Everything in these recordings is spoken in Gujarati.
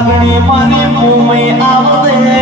લાગણી મારી મુંબઈ આવદે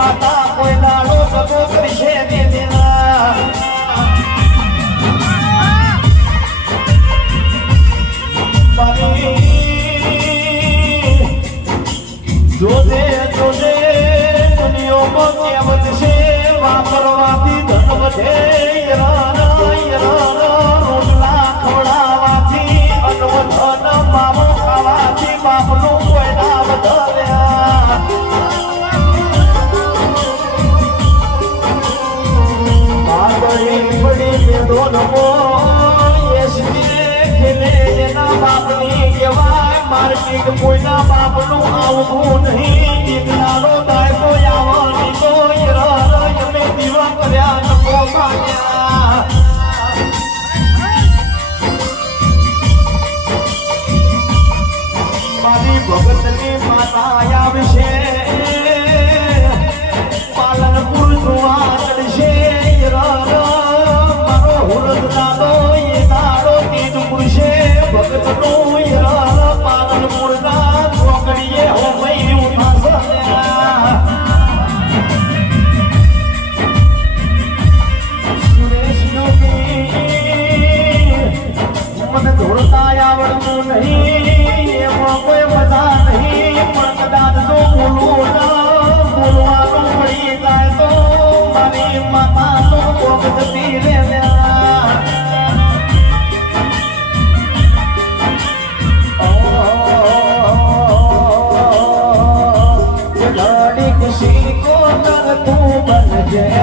માતા કોઈ દાડો ગગો કરશે દેના જોજે જોજે દુનિયામાં કેવત છે વાપરવાથી ધન વધે રોટલા ખવડાવવાથી અન્નવધન મામો ખાવાથી બાપનું કોઈ ના વધ્યા બડી મેદો નમો ખેલે એના બાપની કહેવાય માર્કેટ કોઈના બાપનું આવવું નહીં દીકરાનો દાયકો આવવાની તો અમે દીવા કર્યા નકો માન્યા મારી ભગતની માતા આવશે પાલનપુર જોવા કરશે મારો હુરદ દાદો એ દાડો તેજ પુરુષે ભગતનો પાલનપુર ના ચોકડીએ હો ભાઈ ઉભા સુરેશ મને ધોળતા આવડતું નહીં એમાં કોઈ મજા નહીં પણ કદાચ તો બોલવું બોલવાનું પડી જાય તો મારી માતા તો કોક જતી રે किसी को कर तू बन जाए।